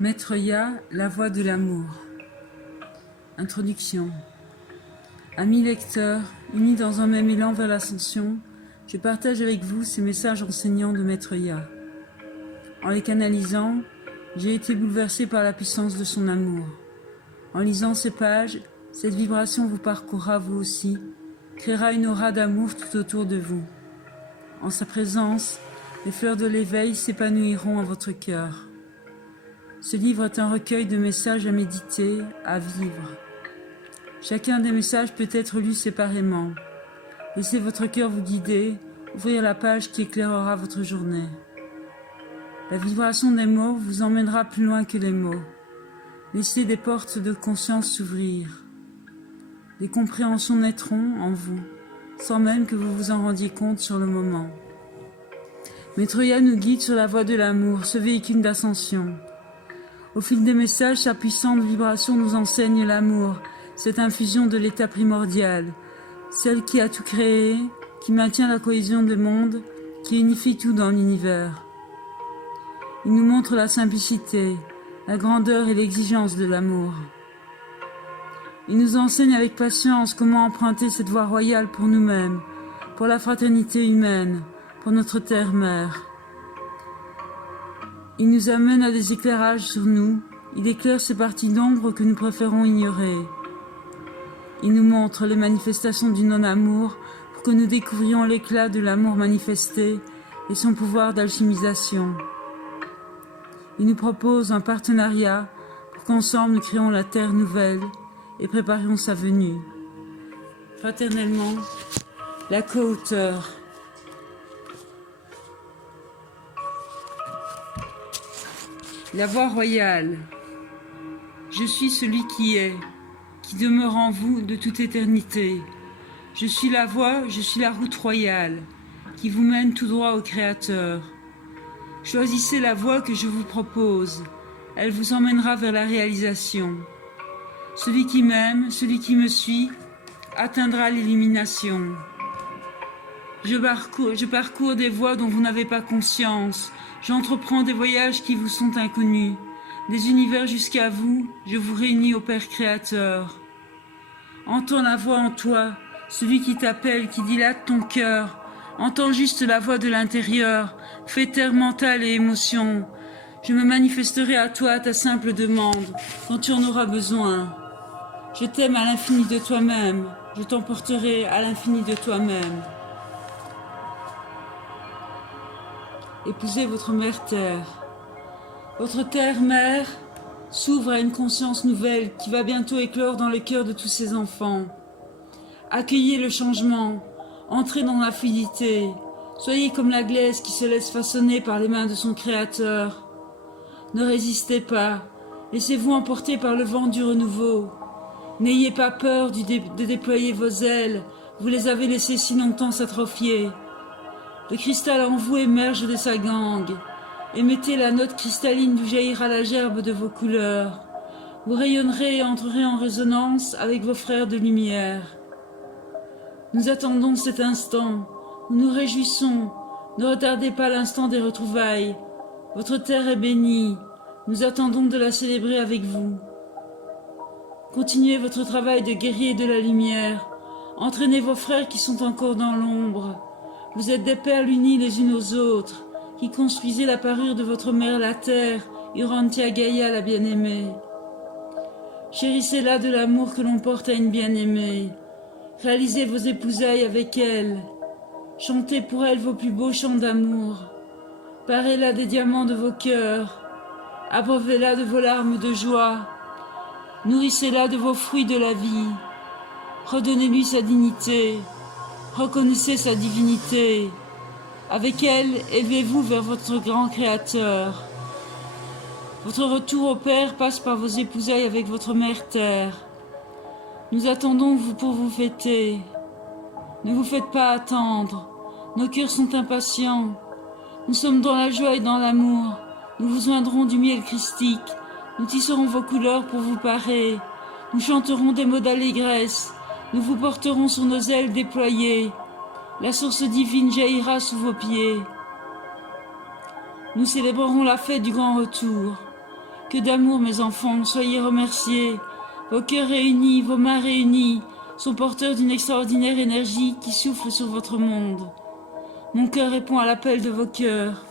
Maître Ya, la voix de l'amour. Introduction. Amis lecteurs, unis dans un même élan vers l'ascension, je partage avec vous ces messages enseignants de Maître Ya. En les canalisant, j'ai été bouleversé par la puissance de son amour. En lisant ces pages, cette vibration vous parcourra vous aussi, créera une aura d'amour tout autour de vous. En sa présence, les fleurs de l'éveil s'épanouiront en votre cœur. Ce livre est un recueil de messages à méditer, à vivre. Chacun des messages peut être lu séparément. Laissez votre cœur vous guider, ouvrir la page qui éclairera votre journée. La vibration des mots vous emmènera plus loin que les mots. Laissez des portes de conscience s'ouvrir. Des compréhensions naîtront en vous, sans même que vous vous en rendiez compte sur le moment. Maître Ya nous guide sur la voie de l'amour, ce véhicule d'ascension. Au fil des messages, sa puissante vibration nous enseigne l'amour, cette infusion de l'état primordial, celle qui a tout créé, qui maintient la cohésion des mondes, qui unifie tout dans l'univers. Il nous montre la simplicité, la grandeur et l'exigence de l'amour. Il nous enseigne avec patience comment emprunter cette voie royale pour nous-mêmes, pour la fraternité humaine, pour notre terre-mère. Il nous amène à des éclairages sur nous, il éclaire ces parties d'ombre que nous préférons ignorer. Il nous montre les manifestations du non-amour pour que nous découvrions l'éclat de l'amour manifesté et son pouvoir d'alchimisation. Il nous propose un partenariat pour qu'ensemble nous créions la terre nouvelle et préparions sa venue. Fraternellement, la co-auteure. La voie royale. Je suis celui qui est, qui demeure en vous de toute éternité. Je suis la voie, je suis la route royale, qui vous mène tout droit au Créateur. Choisissez la voie que je vous propose, elle vous emmènera vers la réalisation. Celui qui m'aime, celui qui me suit, atteindra l'illumination. Je parcours des voies dont vous n'avez pas conscience. J'entreprends des voyages qui vous sont inconnus. Des univers jusqu'à vous, je vous réunis au Père Créateur. Entends la voix en toi, celui qui t'appelle, qui dilate ton cœur. Entends juste la voix de l'intérieur, fais taire mental et émotion. Je me manifesterai à toi ta simple demande, quand tu en auras besoin. Je t'aime à l'infini de toi-même, je t'emporterai à l'infini de toi-même. Épousez votre mère terre. Votre terre-mère s'ouvre à une conscience nouvelle qui va bientôt éclore dans le cœur de tous ses enfants. Accueillez le changement, entrez dans la fluidité, soyez comme la glaise qui se laisse façonner par les mains de son Créateur. Ne résistez pas, laissez-vous emporter par le vent du renouveau. N'ayez pas peur de déployer vos ailes, vous les avez laissées si longtemps s'atrophier. Le cristal en vous émerge de sa gangue. Émettez la note cristalline d'où jaillira la gerbe de vos couleurs. Vous rayonnerez et entrerez en résonance avec vos frères de lumière. Nous attendons cet instant, nous nous réjouissons. Ne retardez pas l'instant des retrouvailles. Votre terre est bénie, nous attendons de la célébrer avec vous. Continuez votre travail de guerrier de la lumière. Entraînez vos frères qui sont encore dans l'ombre. Vous êtes des perles unies les unes aux autres, qui construisez la parure de votre mère la terre, Urantia Gaïa la bien-aimée. Chérissez-la de l'amour que l'on porte à une bien-aimée. Réalisez vos épousailles avec elle. Chantez pour elle vos plus beaux chants d'amour. Parez-la des diamants de vos cœurs. Abreuvez-la de vos larmes de joie. Nourrissez-la de vos fruits de la vie. Redonnez-lui sa dignité. Reconnaissez sa divinité. Avec elle, élevez-vous vers votre grand Créateur. Votre retour au Père passe par vos épousailles avec votre mère Terre. Nous attendons pour vous fêter. Ne vous faites pas attendre. Nos cœurs sont impatients. Nous sommes dans la joie et dans l'amour. Nous vous joindrons du miel christique. Nous tisserons vos couleurs pour vous parer. Nous chanterons des mots d'allégresse. Nous vous porterons sur nos ailes déployées. La source divine jaillira sous vos pieds. Nous célébrerons la fête du grand retour. Que d'amour, mes enfants, soyez remerciés. Vos cœurs réunis, vos mains réunies, sont porteurs d'une extraordinaire énergie qui souffle sur votre monde. Mon cœur répond à l'appel de vos cœurs.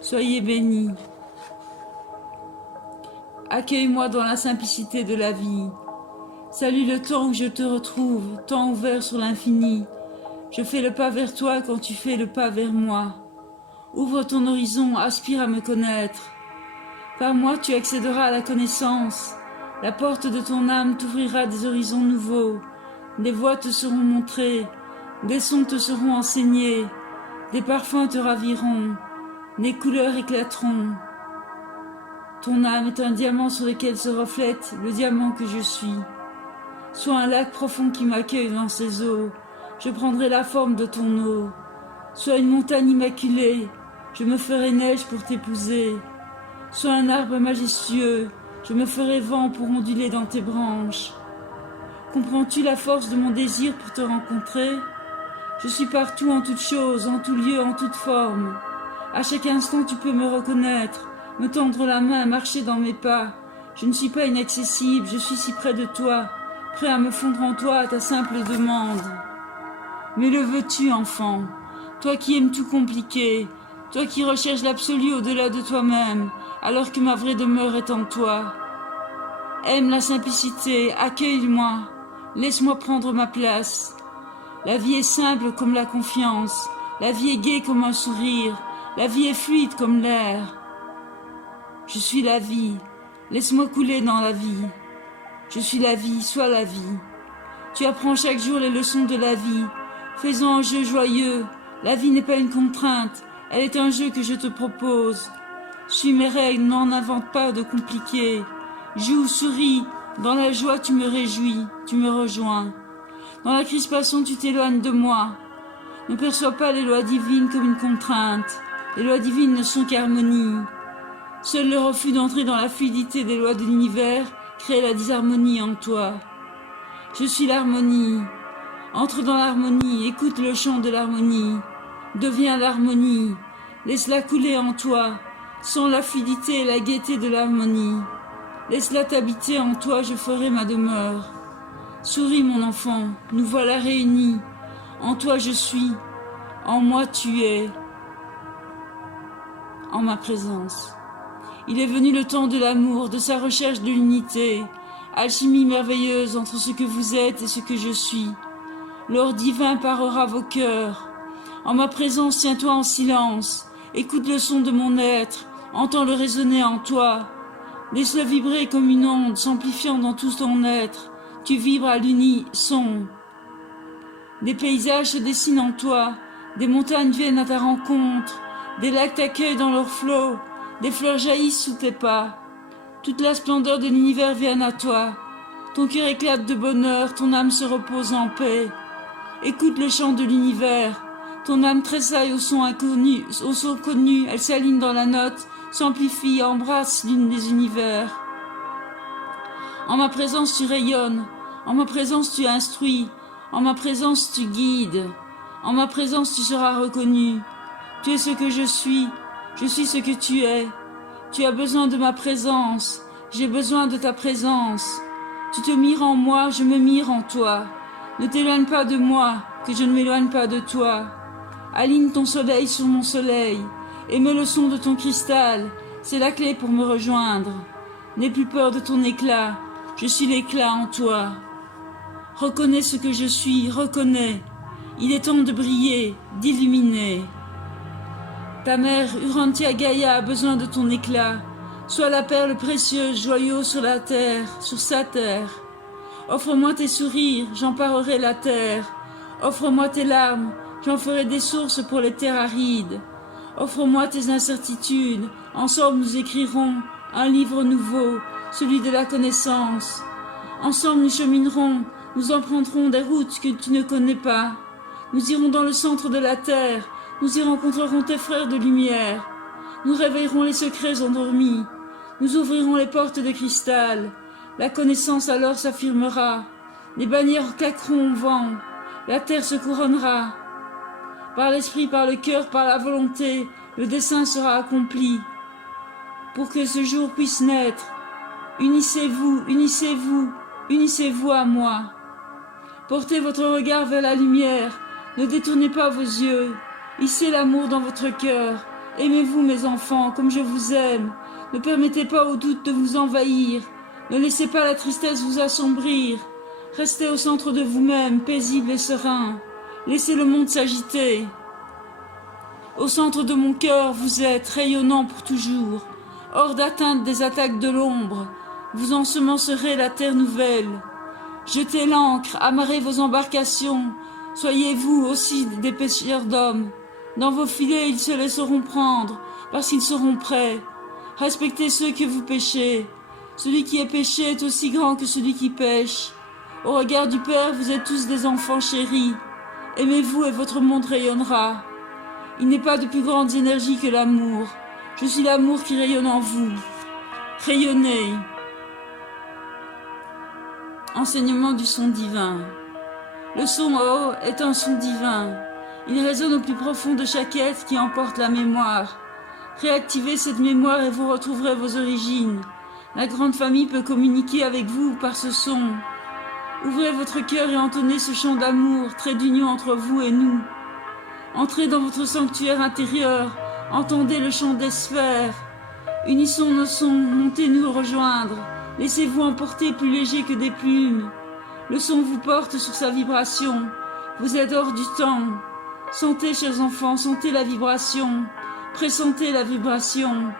Soyez bénis. Accueille-moi dans la simplicité de la vie. Salue le temps où je te retrouve, temps ouvert sur l'infini. Je fais le pas vers toi quand tu fais le pas vers moi. Ouvre ton horizon, aspire à me connaître. Par moi tu accéderas à la connaissance. La porte de ton âme t'ouvrira des horizons nouveaux. Des voies te seront montrées, des sons te seront enseignés, des parfums te raviront, des couleurs éclateront. Ton âme est un diamant sur lequel se reflète le diamant que je suis. Sois un lac profond qui m'accueille dans ses eaux, je prendrai la forme de ton eau. Sois une montagne immaculée, je me ferai neige pour t'épouser. Sois un arbre majestueux, je me ferai vent pour onduler dans tes branches. Comprends-tu la force de mon désir pour te rencontrer? Je suis partout en toutes choses, en tout lieu, en toute forme. À chaque instant tu peux me reconnaître, me tendre la main, marcher dans mes pas. Je ne suis pas inaccessible, je suis si près de toi, prêt à me fondre en toi à ta simple demande. Mais le veux-tu, enfant? Toi qui aimes tout compliquer, toi qui recherches l'absolu au-delà de toi-même, alors que ma vraie demeure est en toi. Aime la simplicité, accueille-moi, laisse-moi prendre ma place. La vie est simple comme la confiance, la vie est gaie comme un sourire, la vie est fluide comme l'air. Je suis la vie, laisse-moi couler dans la vie. Je suis la vie, sois la vie. Tu apprends chaque jour les leçons de la vie, faisons un jeu joyeux. La vie n'est pas une contrainte, elle est un jeu que je te propose. Suis mes règles, n'en invente pas de compliqué. Joue, souris, dans la joie tu me réjouis, tu me rejoins. Dans la crispation tu t'éloignes de moi. Ne perçois pas les lois divines comme une contrainte. Les lois divines ne sont qu'harmonie. Seul le refus d'entrer dans la fluidité des lois de l'univers crée la disharmonie en toi. Je suis l'harmonie. Entre dans l'harmonie, écoute le chant de l'harmonie. Deviens l'harmonie. Laisse-la couler en toi. Sens la fluidité et la gaieté de l'harmonie. Laisse-la t'habiter en toi, je ferai ma demeure. Souris mon enfant, nous voilà réunis. En toi je suis, en moi tu es, en ma présence. Il est venu le temps de l'amour, de sa recherche de l'unité, alchimie merveilleuse entre ce que vous êtes et ce que je suis. L'or divin parera vos cœurs. En ma présence, tiens-toi en silence, écoute le son de mon être, entends-le résonner en toi. Laisse-le vibrer comme une onde, s'amplifiant dans tout ton être. Tu vibres à l'unisson. Des paysages se dessinent en toi, des montagnes viennent à ta rencontre, des lacs t'accueillent dans leurs flots, des fleurs jaillissent sous tes pas. Toute la splendeur de l'univers vient à toi. Ton cœur éclate de bonheur, ton âme se repose en paix. Écoute le chant de l'univers. Ton âme tressaille au son inconnu, au son connu, elle s'aligne dans la note, s'amplifie, embrasse l'une des univers. En ma présence tu rayonnes, en ma présence tu instruis, en ma présence tu guides, en ma présence tu seras reconnu. Tu es ce que je suis ce que tu es. Tu as besoin de ma présence, j'ai besoin de ta présence. Tu te mires en moi, je me mire en toi. Ne t'éloigne pas de moi, que je ne m'éloigne pas de toi. Aligne ton soleil sur mon soleil, aime le son de ton cristal, c'est la clé pour me rejoindre. N'aie plus peur de ton éclat, je suis l'éclat en toi. Reconnais ce que je suis, reconnais. Il est temps de briller, d'illuminer. Ta mère, Urantia Gaïa, a besoin de ton éclat. Sois la perle précieuse, joyau sur la terre, sur sa terre. Offre-moi tes sourires, j'emparerai la terre. Offre-moi tes larmes, j'en ferai des sources pour les terres arides. Offre-moi tes incertitudes, ensemble nous écrirons un livre nouveau, celui de la connaissance. Ensemble nous cheminerons, nous emprunterons des routes que tu ne connais pas. Nous irons dans le centre de la terre, nous y rencontrerons tes frères de lumière. Nous réveillerons les secrets endormis, nous ouvrirons les portes de cristal. La connaissance alors s'affirmera, les bannières claqueront au vent, la terre se couronnera. Par l'esprit, par le cœur, par la volonté, le dessein sera accompli. pour que ce jour puisse naître. Unissez-vous, unissez-vous, unissez-vous à moi. Portez votre regard vers la lumière, ne détournez pas vos yeux, hissez l'amour dans votre cœur. Aimez-vous, mes enfants, comme je vous aime. Ne permettez pas au doute de vous envahir, ne laissez pas la tristesse vous assombrir. Restez au centre de vous-même, paisible et serein. Laissez le monde s'agiter. Au centre de mon cœur, vous êtes rayonnant pour toujours. Hors d'atteinte des attaques de l'ombre, vous ensemencerez la terre nouvelle. Jetez l'ancre, amarrez vos embarcations. Soyez vous aussi des pêcheurs d'hommes. Dans vos filets, ils se laisseront prendre, parce qu'ils seront prêts. Respectez ceux que vous pêchez. Celui qui est péché est aussi grand que celui qui pêche. Au regard du Père, vous êtes tous des enfants chéris. Aimez-vous et votre monde rayonnera. Il n'est pas de plus grande énergie que l'amour. Je suis l'amour qui rayonne en vous. Rayonnez. Enseignement du son divin. Le son O est un son divin. Il résonne au plus profond de chaque être qui emporte la mémoire. Réactivez cette mémoire et vous retrouverez vos origines. La grande famille peut communiquer avec vous par ce son. Ouvrez votre cœur et entonnez ce chant d'amour, trait d'union entre vous et nous. Entrez dans votre sanctuaire intérieur, entendez le chant des sphères. Unissons nos sons, montez nous rejoindre. Laissez-vous emporter plus léger que des plumes. Le son vous porte sur sa vibration. Vous êtes hors du temps. Sentez, chers enfants, sentez la vibration. Pressentez la vibration.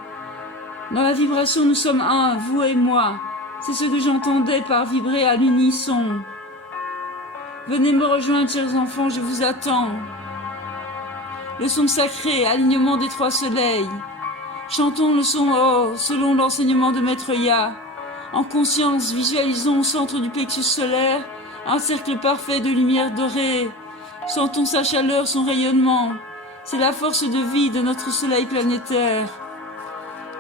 Dans la vibration, nous sommes un, vous et moi. C'est ce que j'entendais par vibrer à l'unisson. Venez me rejoindre, chers enfants, je vous attends. Le son sacré, alignement des trois soleils. Chantons le son O, selon l'enseignement de Maître Ya. En conscience, visualisons au centre du plexus solaire un cercle parfait de lumière dorée. Sentons sa chaleur, son rayonnement. C'est la force de vie de notre soleil planétaire.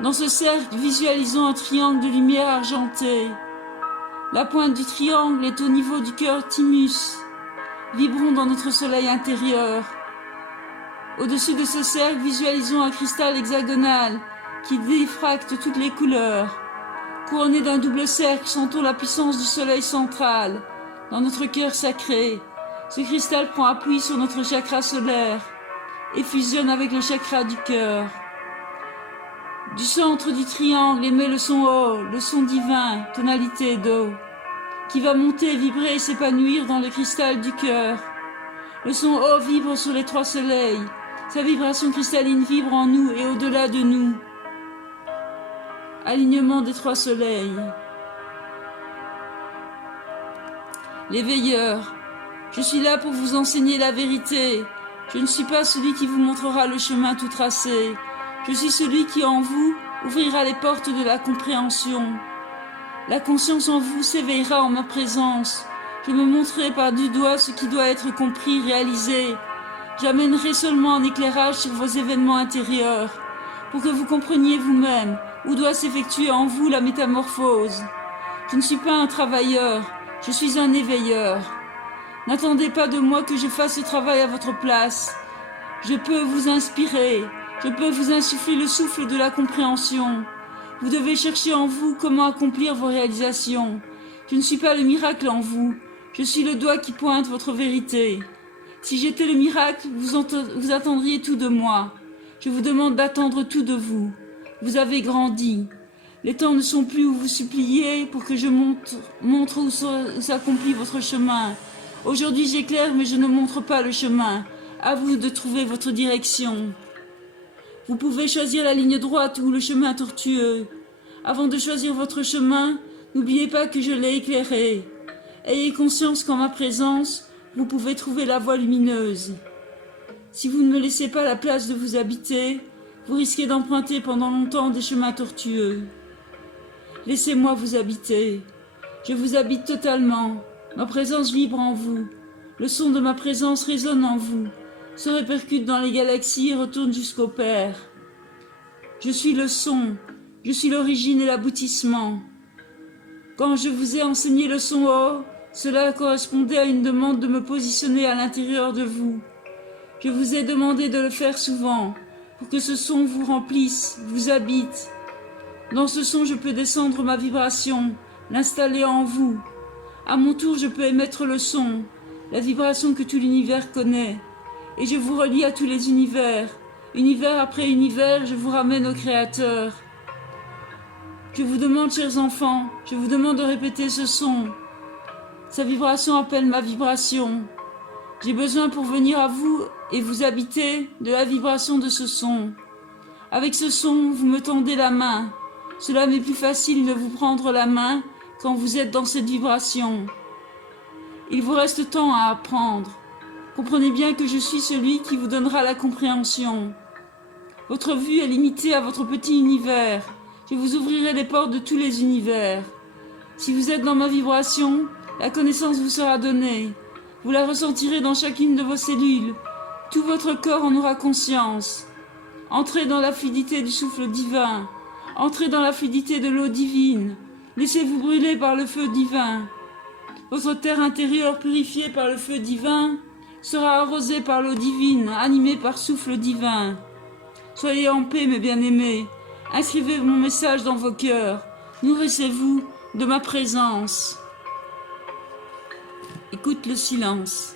Dans ce cercle, visualisons un triangle de lumière argentée. La pointe du triangle est au niveau du cœur thymus. Vibrons dans notre soleil intérieur. Au-dessus de ce cercle, visualisons un cristal hexagonal qui diffracte toutes les couleurs. Couronné d'un double cercle, sentons la puissance du soleil central. Dans notre cœur sacré, ce cristal prend appui sur notre chakra solaire et fusionne avec le chakra du cœur. Du centre du triangle émet le son O, le son divin, tonalité Do, qui va monter, vibrer et s'épanouir dans le cristal du cœur. Le son O vibre sur les trois soleils. Sa vibration cristalline vibre en nous et au-delà de nous. Alignement des trois soleils. Les veilleurs. Je suis là pour vous enseigner la vérité. Je ne suis pas celui qui vous montrera le chemin tout tracé. Je suis celui qui en vous ouvrira les portes de la compréhension. La conscience en vous s'éveillera en ma présence. Je me montrerai par du doigt ce qui doit être compris, réalisé. J'amènerai seulement un éclairage sur vos événements intérieurs, pour que vous compreniez vous-même où doit s'effectuer en vous la métamorphose. Je ne suis pas un travailleur, je suis un éveilleur. N'attendez pas de moi que je fasse ce travail à votre place. Je peux vous inspirer, je peux vous insuffler le souffle de la compréhension. Vous devez chercher en vous comment accomplir vos réalisations. Je ne suis pas le miracle en vous, je suis le doigt qui pointe votre vérité. Si j'étais le miracle, vous attendriez tout de moi. Je vous demande d'attendre tout de vous. Vous avez grandi. Les temps ne sont plus où vous suppliez pour que je montre où s'accomplit votre chemin. Aujourd'hui j'éclaire, mais je ne montre pas le chemin. À vous de trouver votre direction. Vous pouvez choisir la ligne droite ou le chemin tortueux. Avant de choisir votre chemin, n'oubliez pas que je l'ai éclairé. Ayez conscience qu'en ma présence, vous pouvez trouver la voie lumineuse. Si vous ne me laissez pas la place de vous habiter, vous risquez d'emprunter pendant longtemps des chemins tortueux. Laissez-moi vous habiter. Je vous habite totalement. Ma présence vibre en vous. Le son de ma présence résonne en vous, se répercute dans les galaxies et retourne jusqu'au Père. Je suis le son, je suis l'origine et l'aboutissement. Quand je vous ai enseigné le son O, cela correspondait à une demande de me positionner à l'intérieur de vous. Je vous ai demandé de le faire souvent, pour que ce son vous remplisse, vous habite. Dans ce son, je peux descendre ma vibration, l'installer en vous. À mon tour, je peux émettre le son, la vibration que tout l'univers connaît. Et je vous relie à tous les univers. Univers après univers, je vous ramène au Créateur. Je vous demande, chers enfants, je vous demande de répéter ce son. Sa vibration appelle ma vibration. J'ai besoin pour venir à vous et vous habiter de la vibration de ce son. Avec ce son, vous me tendez la main. Cela m'est plus facile de vous prendre la main quand vous êtes dans cette vibration. Il vous reste temps à apprendre. Comprenez bien que je suis celui qui vous donnera la compréhension. Votre vue est limitée à votre petit univers. Je vous ouvrirai les portes de tous les univers. Si vous êtes dans ma vibration, la connaissance vous sera donnée. Vous la ressentirez dans chacune de vos cellules. Tout votre corps en aura conscience. Entrez dans la fluidité du souffle divin. Entrez dans la fluidité de l'eau divine. Laissez-vous brûler par le feu divin. Votre terre intérieure purifiée par le feu divin sera arrosée par l'eau divine, animée par souffle divin. Soyez en paix, mes bien-aimés. Inscrivez mon message dans vos cœurs. Nourrissez-vous de ma présence. Écoute le silence.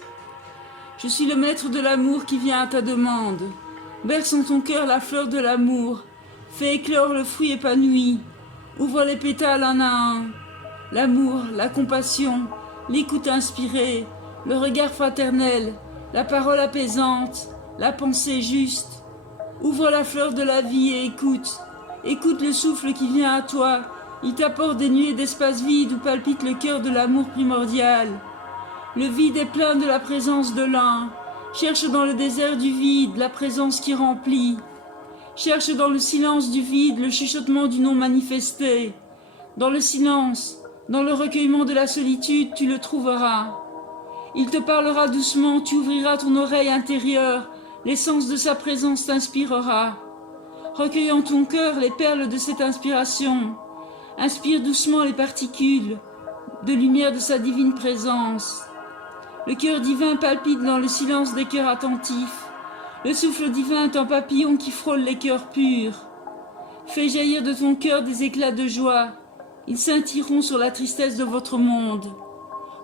Je suis le maître de l'amour qui vient à ta demande. Berce en ton cœur la fleur de l'amour. Fais éclore le fruit épanoui. Ouvre les pétales un à un. L'amour, la compassion, l'écoute inspirée, le regard fraternel, la parole apaisante, la pensée juste. Ouvre la fleur de la vie et écoute. Écoute le souffle qui vient à toi. Il t'apporte des nuées d'espace vide où palpite le cœur de l'amour primordial. Le vide est plein de la présence de l'un. Cherche dans le désert du vide la présence qui remplit. Cherche dans le silence du vide le chuchotement du non manifesté. Dans le silence, dans le recueillement de la solitude, tu le trouveras. Il te parlera doucement, tu ouvriras ton oreille intérieure, l'essence de sa présence t'inspirera. Recueille en ton cœur les perles de cette inspiration. Inspire doucement les particules de lumière de sa divine présence. Le cœur divin palpite dans le silence des cœurs attentifs. Le souffle divin est un papillon qui frôle les cœurs purs. Fais jaillir de ton cœur des éclats de joie. Ils scintilleront sur la tristesse de votre monde.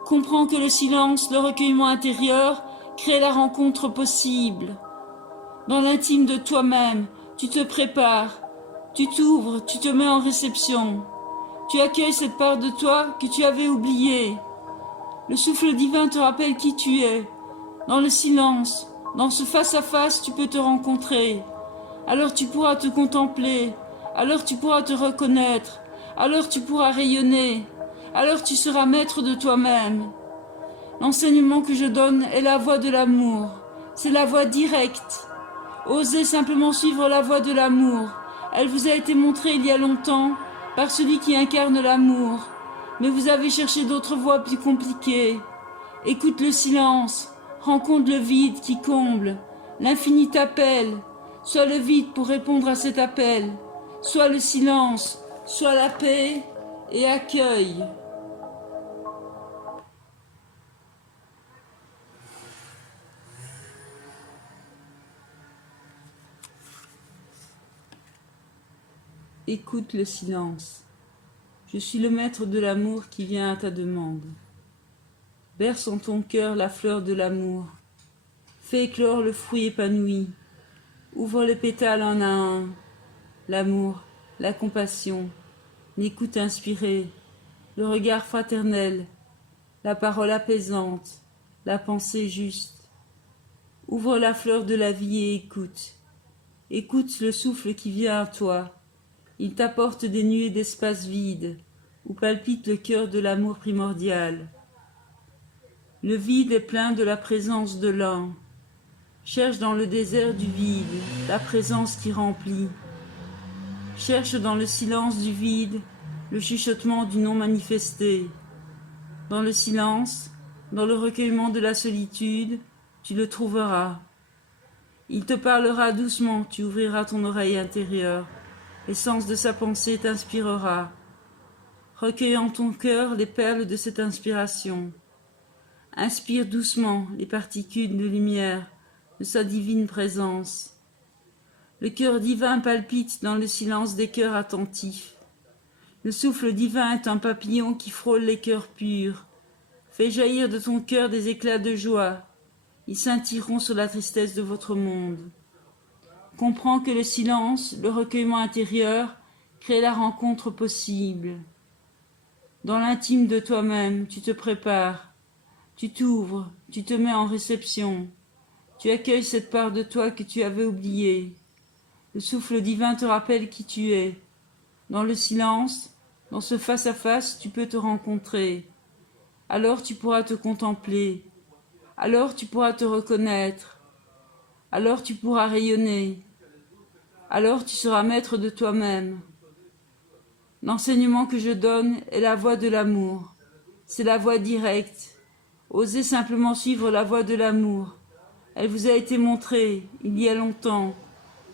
Comprends que le silence, le recueillement intérieur, crée la rencontre possible. Dans l'intime de toi-même, tu te prépares, tu t'ouvres, tu te mets en réception. Tu accueilles cette part de toi que tu avais oubliée. Le souffle divin te rappelle qui tu es. Dans le silence, dans ce face-à-face, tu peux te rencontrer. Alors tu pourras te contempler. Alors tu pourras te reconnaître. Alors tu pourras rayonner. Alors tu seras maître de toi-même. L'enseignement que je donne est la voie de l'amour. C'est la voie directe. Osez simplement suivre la voie de l'amour. Elle vous a été montrée il y a longtemps par celui qui incarne l'amour. Mais vous avez cherché d'autres voies plus compliquées. Écoute le silence. Rencontre le vide qui comble. L'infini t'appelle. Sois le vide pour répondre à cet appel. Sois le silence. Sois la paix et accueille. Écoute le silence. Je suis le maître de l'amour qui vient à ta demande. Berce en ton cœur la fleur de l'amour. Fais éclore le fruit épanoui. Ouvre les pétales un à un. L'amour, la compassion, l'écoute inspirée, le regard fraternel, la parole apaisante, la pensée juste. Ouvre la fleur de la vie et écoute. Écoute le souffle qui vient à toi. Il t'apporte des nuées d'espace vide, où palpite le cœur de l'amour primordial. Le vide est plein de la présence de l'un. Cherche dans le désert du vide la présence qui remplit. Cherche dans le silence du vide le chuchotement du non manifesté. Dans le silence, dans le recueillement de la solitude, tu le trouveras. Il te parlera doucement, tu ouvriras ton oreille intérieure. L'essence de sa pensée t'inspirera. Recueille en ton cœur les perles de cette inspiration. Inspire doucement les particules de lumière de sa divine présence. Le cœur divin palpite dans le silence des cœurs attentifs. Le souffle divin est un papillon qui frôle les cœurs purs. Fais jaillir de ton cœur des éclats de joie. Ils scintilleront sur la tristesse de votre monde. Comprends que le silence, le recueillement intérieur, crée la rencontre possible. Dans l'intime de toi-même, tu te prépares, tu t'ouvres, tu te mets en réception. Tu accueilles cette part de toi que tu avais oubliée. Le souffle divin te rappelle qui tu es. Dans le silence, dans ce face-à-face, tu peux te rencontrer. Alors tu pourras te contempler. Alors tu pourras te reconnaître. Alors tu pourras rayonner. Alors tu seras maître de toi-même. L'enseignement que je donne est la voie de l'amour. C'est la voie directe. Osez simplement suivre la voie de l'amour. Elle vous a été montrée, il y a longtemps,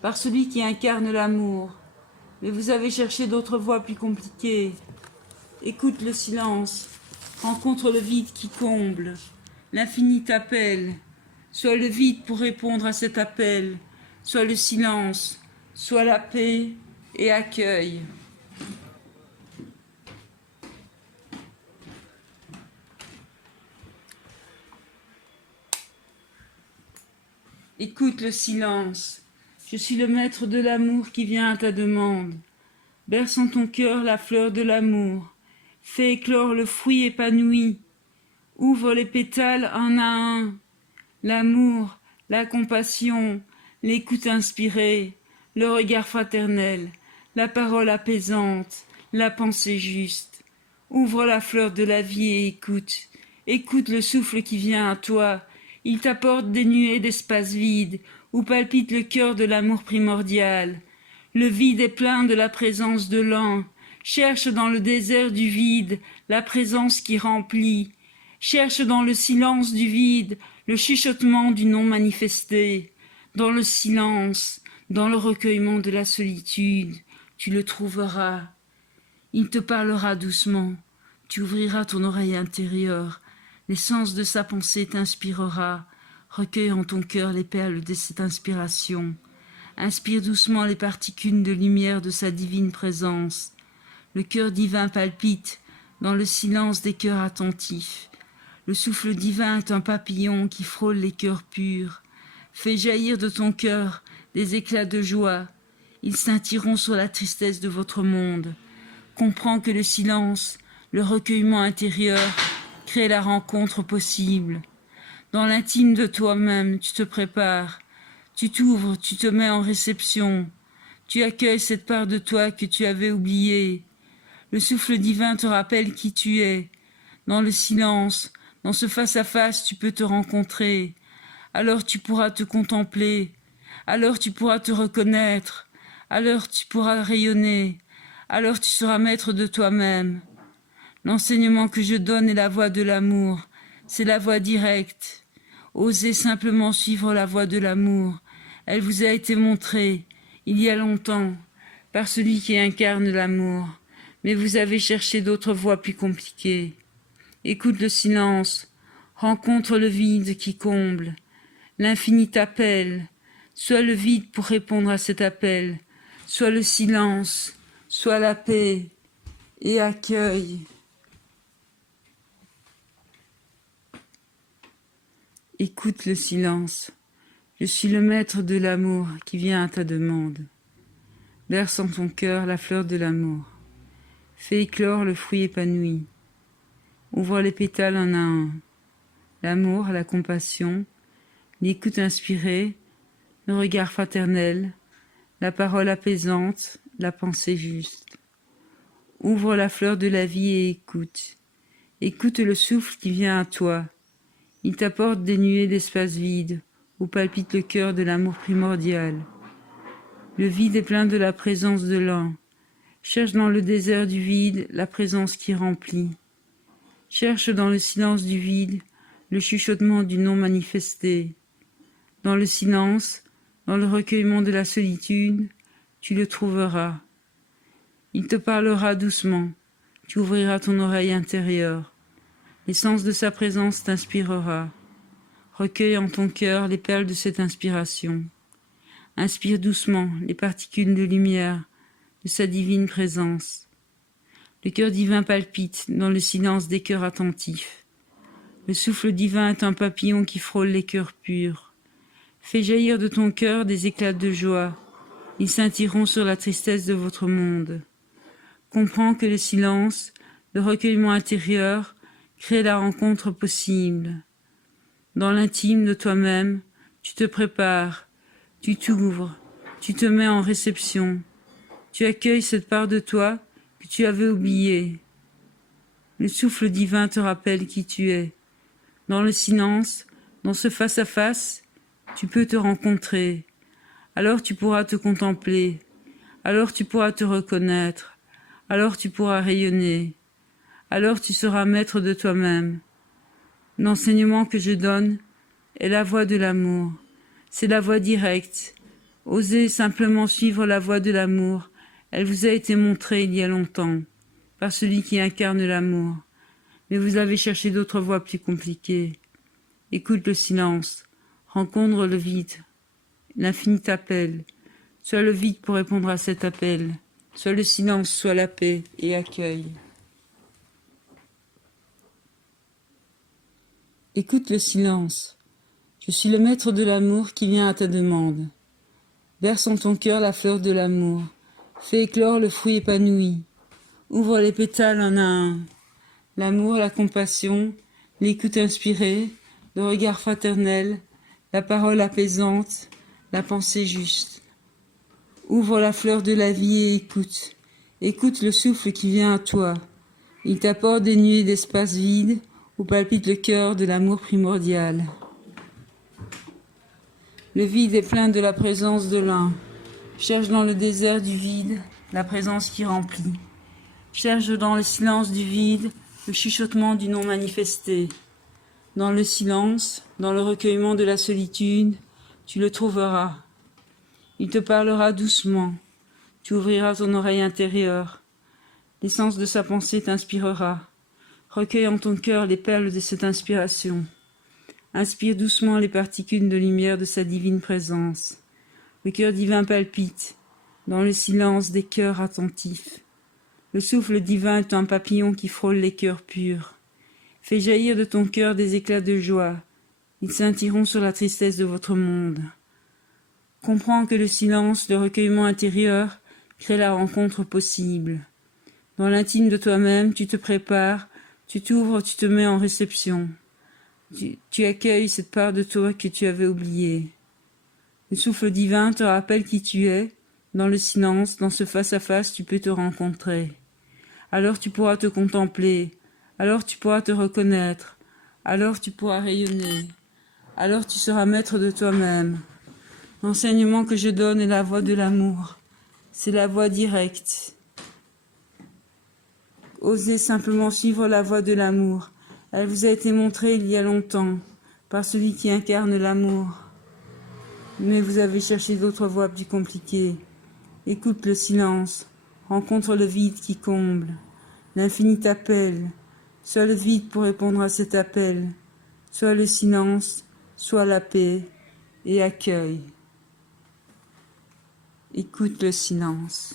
par celui qui incarne l'amour. Mais vous avez cherché d'autres voies plus compliquées. Écoute le silence. Rencontre le vide qui comble. L'infini t'appelle. Soit le vide pour répondre à cet appel. Soit le silence. Soit la paix et accueille. Écoute le silence. Je suis le maître de l'amour qui vient à ta demande. Berce en ton cœur la fleur de l'amour. Fais éclore le fruit épanoui. Ouvre les pétales un à un. L'amour, la compassion, l'écoute inspirée, le regard fraternel, la parole apaisante, la pensée juste. Ouvre la fleur de la vie et écoute. Écoute le souffle qui vient à toi. Il t'apporte des nuées d'espace vide, où palpite le cœur de l'amour primordial. Le vide est plein de la présence de l'un. Cherche dans le désert du vide la présence qui remplit. Cherche dans le silence du vide le chuchotement du non manifesté. Dans le silence, dans le recueillement de la solitude, tu le trouveras. Il te parlera doucement. Tu ouvriras ton oreille intérieure. L'essence de sa pensée t'inspirera. Recueille en ton cœur les perles de cette inspiration. Inspire doucement les particules de lumière de sa divine présence. Le cœur divin palpite dans le silence des cœurs attentifs. Le souffle divin est un papillon qui frôle les cœurs purs. Fais jaillir de ton cœur des éclats de joie. Ils scintilleront sur la tristesse de votre monde. Comprends que le silence, le recueillement intérieur, crée la rencontre possible. Dans l'intime de toi-même, tu te prépares. Tu t'ouvres, tu te mets en réception. Tu accueilles cette part de toi que tu avais oubliée. Le souffle divin te rappelle qui tu es. Dans le silence, dans ce face-à-face, tu peux te rencontrer. Alors tu pourras te contempler. Alors tu pourras te reconnaître. Alors tu pourras rayonner. Alors tu seras maître de toi-même. L'enseignement que je donne est la voie de l'amour. C'est la voie directe. Osez simplement suivre la voie de l'amour. Elle vous a été montrée, il y a longtemps, par celui qui incarne l'amour. Mais vous avez cherché d'autres voies plus compliquées. Écoute le silence, rencontre le vide qui comble. L'infini t'appelle, soit le vide pour répondre à cet appel, soit le silence, soit la paix, et accueille. Écoute le silence. Je suis le maître de l'amour qui vient à ta demande. Berce en ton cœur la fleur de l'amour. Fais éclore le fruit épanoui. Ouvre les pétales un à un. L'amour, la compassion, l'écoute inspirée, le regard fraternel, la parole apaisante, la pensée juste. Ouvre la fleur de la vie et écoute. Écoute le souffle qui vient à toi. Il t'apporte des nuées d'espace vide, où palpite le cœur de l'amour primordial. Le vide est plein de la présence de l'un. Cherche dans le désert du vide la présence qui remplit. Cherche dans le silence du vide le chuchotement du non manifesté. Dans le silence, dans le recueillement de la solitude, tu le trouveras. Il te parlera doucement, tu ouvriras ton oreille intérieure. L'essence de sa présence t'inspirera. Recueille en ton cœur les perles de cette inspiration. Inspire doucement les particules de lumière de sa divine présence. Le cœur divin palpite dans le silence des cœurs attentifs. Le souffle divin est un papillon qui frôle les cœurs purs. Fais jaillir de ton cœur des éclats de joie. Ils scintilleront sur la tristesse de votre monde. Comprends que le silence, le recueillement intérieur, crée la rencontre possible. Dans l'intime de toi-même, tu te prépares, tu t'ouvres, tu te mets en réception. Tu accueilles cette part de toi que tu avais oubliée. Le souffle divin te rappelle qui tu es. Dans le silence, dans ce face-à-face, tu peux te rencontrer. Alors tu pourras te contempler. Alors tu pourras te reconnaître. Alors tu pourras rayonner. Alors tu seras maître de toi-même. L'enseignement que je donne est la voie de l'amour. C'est la voie directe. Osez simplement suivre la voie de l'amour. Elle vous a été montrée il y a longtemps, par celui qui incarne l'amour. Mais vous avez cherché d'autres voies plus compliquées. Écoute le silence, rencontre le vide. L'infini t'appelle. Sois le vide pour répondre à cet appel. Sois le silence, sois la paix et accueille. Écoute le silence. Je suis le maître de l'amour qui vient à ta demande. Verse en ton cœur la fleur de l'amour. Fais éclore le fruit épanoui. Ouvre les pétales un à un. L'amour, la compassion, l'écoute inspirée, le regard fraternel, la parole apaisante, la pensée juste. Ouvre la fleur de la vie et écoute. Écoute le souffle qui vient à toi. Il t'apporte des nuées d'espace vide où palpite le cœur de l'amour primordial. Le vide est plein de la présence de l'un. Cherche dans le désert du vide la présence qui remplit. Cherche dans le silence du vide le chuchotement du non manifesté. Dans le silence, dans le recueillement de la solitude, tu le trouveras. Il te parlera doucement. Tu ouvriras ton oreille intérieure. L'essence de sa pensée t'inspirera. Recueille en ton cœur les perles de cette inspiration. Inspire doucement les particules de lumière de sa divine présence. Le cœur divin palpite, dans le silence des cœurs attentifs. Le souffle divin est un papillon qui frôle les cœurs purs. Fais jaillir de ton cœur des éclats de joie. Ils scintilleront sur la tristesse de votre monde. Comprends que le silence, le recueillement intérieur, crée la rencontre possible. Dans l'intime de toi-même, tu te prépares, tu t'ouvres, tu te mets en réception. Tu accueilles cette part de toi que tu avais oubliée. Le souffle divin te rappelle qui tu es. Dans le silence, dans ce face-à-face, tu peux te rencontrer. Alors tu pourras te contempler. Alors tu pourras te reconnaître. Alors tu pourras rayonner. Alors tu seras maître de toi-même. L'enseignement que je donne est la voie de l'amour. C'est la voie directe. Osez simplement suivre la voie de l'amour. Elle vous a été montrée il y a longtemps, par celui qui incarne l'amour. Mais vous avez cherché d'autres voies plus compliquées. Écoute le silence, rencontre le vide qui comble. L'infini t'appelle. Sois le vide pour répondre à cet appel. Sois le silence, sois la paix et accueille. Écoute le silence.